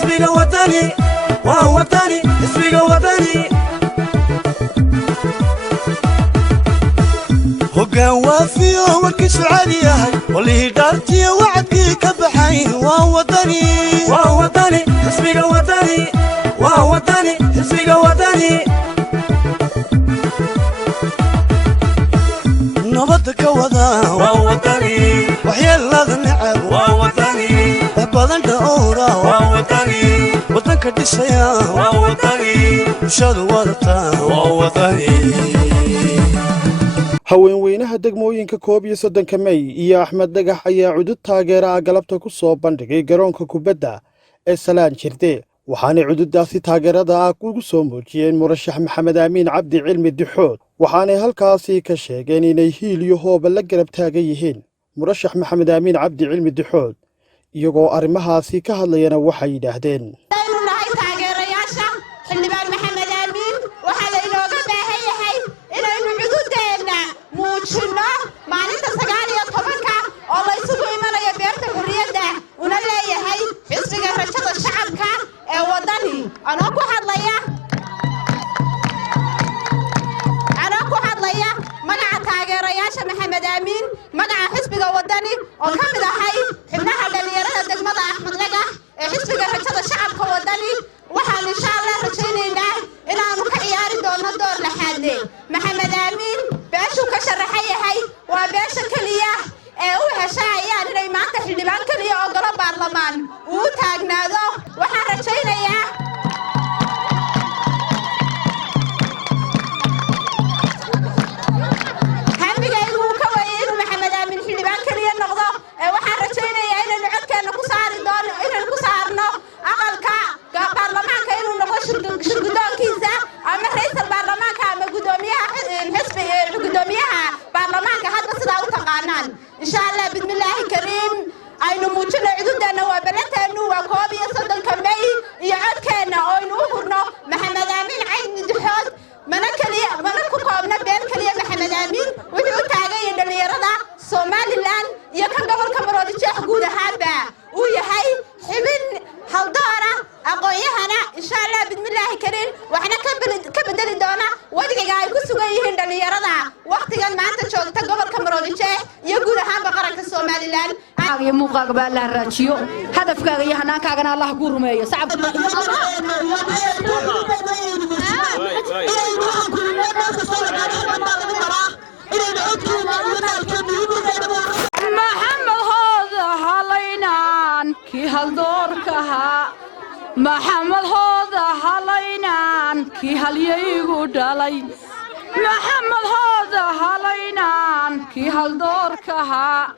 حسبي وطني ووطني حسبي وطني هوقان وافي وكيس عالية واللي دارتي وعدكي كبحين ووطني ووطني حسبي وطني ووطني حسبي وطني نبضك وضع ووطني وحيا الله النعم ووطني بدن دورة ووطني وطنك دسيا ووطني وشاد ورطة ووطني haweenweynaha degmooyinka 31 May iyo Axmed Dagax ayaa cudud taageera galabta ku soo bandhigay garoonka kubadda ee Salaan Jirde waxaana cududaasi taageerada ugu soo muujiyeen murashax Maxamed Amiin Cabdi Cilmi Duxood waxaana halkaasi ka sheegeen inay hiil iyo hoob la garab taagan yihiin murashax Maxamed Amiin Cabdi Cilmi Duxood iyagoo arrimahaasi ka hadlayana waxay yiraahdeen محمد آمين مقع حسبك وطني وكمل حي حبناها دليرة دقمضة أحمد لقى حسبك رجل الشعب كوطني وحال إن شاء الله رجينينا إلى مكعياري دون الدور لحالي محمد آمين باشو كشر حي وباشا كلية وها شاعية لني ما تحل بان كلية وقلب برلمان وتاقنا ذو وحال رجينينا إن شاء الله بسم الله الكريم أينو موجنا عدودنا وبلتنا وكوبي صدق كمي يعد كنا أينو هرنا محمد آمين عين دحود منكو قامنا بين كلية محمد آمين وحيو تاجي اللي يرضى سومالي لان يكن قبل كمرود الشيخ جود هابا ويهاي حبن هالدارة أقويهنا إن شاء الله بسم الله الكريم وإحنا كبدل الدونا ودقي جاي كسوجيهن اللي يرضى وقت كان ما أنت شو تقبل كمرود الشيخ يقول هذا قرأت الصومالي لان يموقع قبل الراتيو هدف كاغي هناك كاغنا الله قرمي صعب محمد هذا هلينان كي هالدوركها محمد هذا هلينان كي هالييغو دالي محمد هذا هلينان كي هالدوركها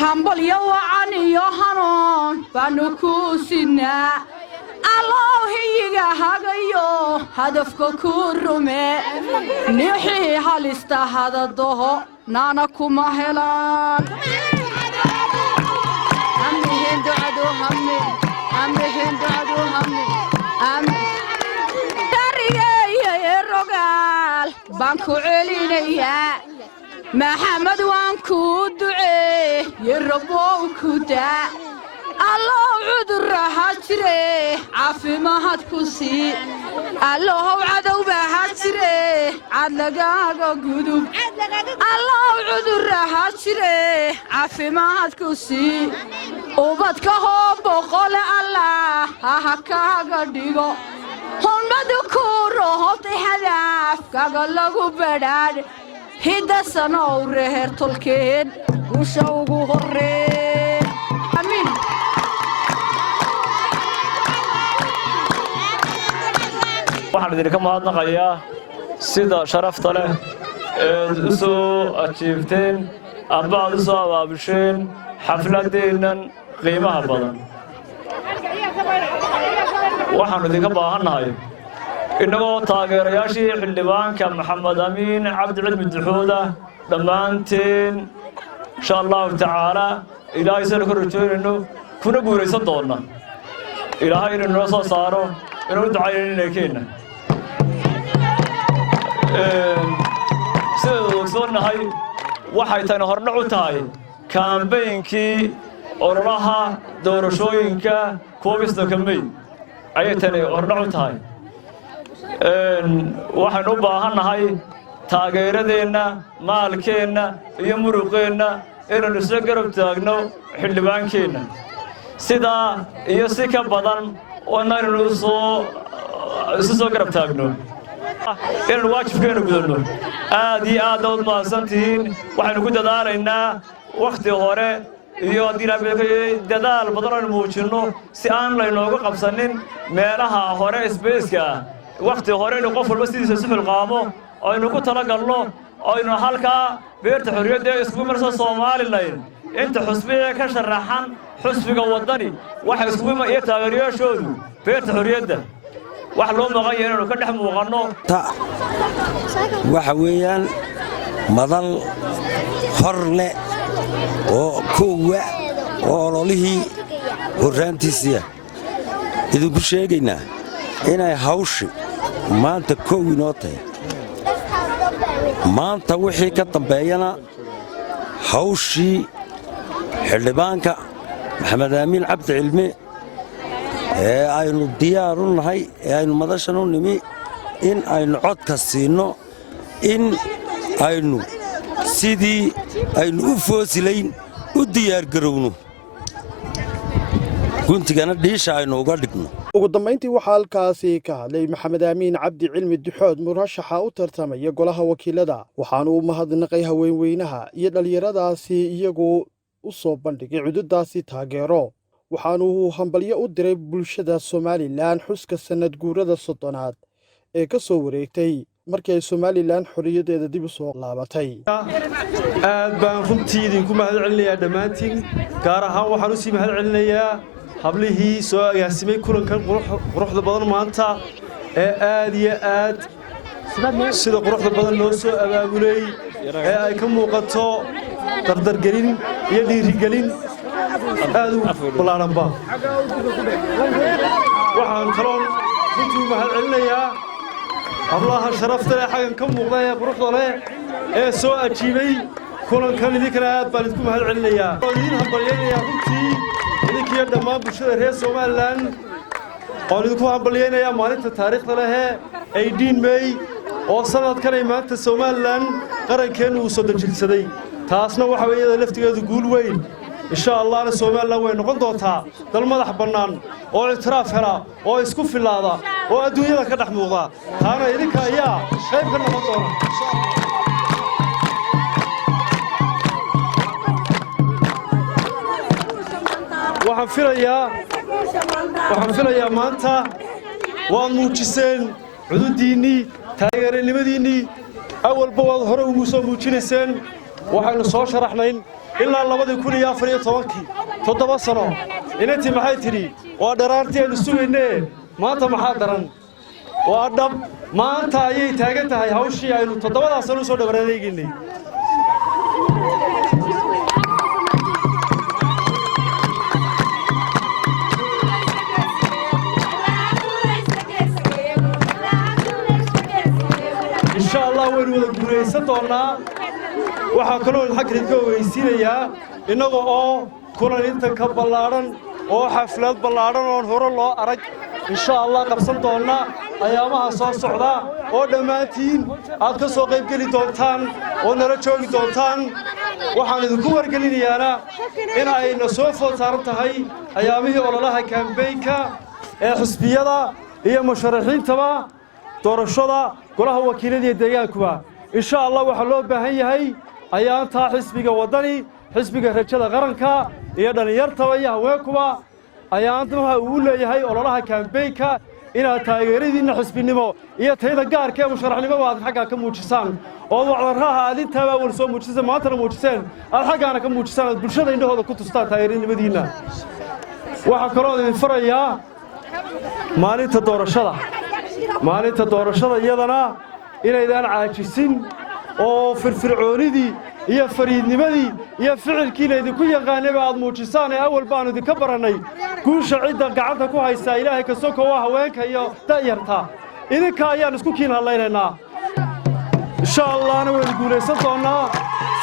حنبل يوعن يوهنون بانوكوسنا الله هيجا هاجيو هدفك كورمي نحي هالستا هذا الضوء نانكم هلان همي هندو عدو همي هندو عدو همي تاريخي الرجال بانكو علينا محمد وانكو دعيه يربوكو دا الله عذر هاتري عافي ما هاتكوسي الله عدو بهاتري عدلقاقو قدوب الله عذر هاتري عافي ما هاتكوسي وبدكهو بقول الله هاكاقو ديغو هم بدكورو هوتي هدف كاقلقو بداد هيدا سنة ورهر تلكين وشوقو هرين أمين waxaan idinka mahadnaqayaa sida sharafta leh ee u soo ajiibteen amba aad u soo abaabisheen xafladeennan qiimaha badan waxaan idinka baahannahay innagoo taageerayaashii xildhibaanka Maxamed Amiin Cabdi Cilmi Duxooda dhammaanteen insha Allah tacaala ilaahay soo kor rajaynayno kuna guuraysan doona ilaahay inuu soo saaro inuu ducaynayna keena sida ogsoonnahay waxay tan hordhac u tahay kaambeynkii ololaha doorashooyinka koobistonka May ayay tani hordhac u tahay waxaan u baahannahay taageeradeenna maalkeenna iyo muruqeenna inaynu isla garab taagno xildhibaankeenna sidaa iyo si ka badan inaynu isu soo garab taagno inaynu waajibkeenu gudano aad iyo aad u mahadsan tihiin waxaynu ku dadaalaynaa wakhti hore iyo dadaal badan aynu muujinno si aan laynooga qabsanin meelaha hore isbeyska wakhti hore inuu qof walba sidiisa isu xilqaamo aynu ku talagalno aynu halkaa beerta xorriyadda ee iskugu marso Somaliland inta xusbiga ka sharaxan xusbiga wadani waxa iskugu iyo taageerayaashoodu beerta xorriyadda wax loo maqan yahay inuu ka dhex muuqano waxa weeyaan madal horle oo kuwa ololihii horraantiisa idinku sheegaynaa inay hawshi maanta koow inoo tahay maanta wixii ka dambeeyana hawshii xildhibaanka maxamed aamin cabdi cilmi ee aynu diyaar u nahay ee aynu madashan u nimi in aynu codka siinno in aynu sidii aynu u foosilayn u diyaargarowno guntigana dhiisha aynu uga dhigno ugu dambayntii waxaa halkaasi ka hadlay maxamed aamin cabdi cilmi duxood murashaxa u tartamaya golaha wakiilada waxaanu u mahadnaqay haweenweynaha iyo dhallinyaradaasi iyagoo u soo bandhigay cududaasi taageero waxaanu hambalyo u diray bulshada Somaliland xuska sanad guurada 30aad ee ka soo wareegtay markii ay Somaliland xorriyadeeda dib u soo laabatay aad baan runtii idinku mahadcelinayaa dhammaantiin gaar ahaan waxaan u sii mahadcelinayaa hablihii soo agaasimay kulankan quruxda badan maanta ee aad iyo aad sida quruxda badan loo soo abaabulay ee ay ka muuqato dardargelin iyo dhiirigelin aad u ballaaranba waxaan kaloo runtii mahadcelinayaa hablaha sharafta leh xagan ka muuqda ee quruxda leh ee soo ajiibay kulankan idinkana aad baan idinku mahadcelinayaa idin hambalyaynayaa runtii idinkiyo dhammaan bulshada reer Somaliland oon idinku hambalyaynayaa maalinta taariikhda leh ee 18 May oo sanadkan ay maanta Somaliland qarankeenu uu soo dejinsaday taasna waxa weeye laftigeedu guul weyn insha Allah Somaliland way noqon doontaa dal madax bannaan oo ictiraaf hela oo isku filaada oo adduunyada ka dhex muuqda taana idinka ayaa qayb ka noqon doona waxaan filayaa maanta waad muujiseen cududiinnii taageeranimadiinnii awalba waad hore ugu soo muujinayseen waxaynu soo sharaxnayn ilaa 2014 7 sano inantii maxay tidhi waa dharaartii aynu sugaynee maanta maxaa daran waa dhab maanta ayay taagan tahay hawshii aynu 7 sano u soo dhawareegaynay insha Allah waynu wada guuraysan doonaa waxaa kaloo xagga idinka ogeysiinayaa innaga oo kulan inta ka ballaaran oo xaflad ballaaran oo hore loo arag insha Allah qabsan doona ayaamaha soo socda oo dhammaantiin aad ka soo qayb geli doontaan oo nala joogi doontaan waxaan idinku wargelinayaa in ayna soo food saaran tahay ayaamihii ololaha campaign-ka ee xisbiyada iyo musharaxiintaba doorashada golaha wakiilada iyo deegaankuba insha Allah waxa loo baahan yahay ayaanta xisbiga wadani xisbiga rajada qaranka iyo dhalinyartaba iyo haweenkuba ayaanta waxa uu leeyahay ololaha campaign-ka inaad taageeradiina xisbinimo iyo tayada gaarka ee musharaxnimada aad xagga ka muujisaan oo wacdaraha aad intaaba wal soo muujisay maanta muujiseen aad xaggaana ka muujisaan bulshada indhahooda ku tustaan taageeranimadiina waxa kaloo idin farayaa maalinta doorashada iyadana inaydaan caajisin oo firfircoonidii iyo fariidnimadii iyo ficilkiina idinku yaqaanaba aad muujisaan ee awal baanu idinka barannay guusha cidda gacanta ku haysaa ilaahay ka soko waa haweenka iyo da'yarta idinka ayaan isku kiin hadlaynaynaa insha Allahna waynu guulaysan doonaa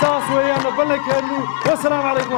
saas weeyaan ballankeenu wassalaamu calaykum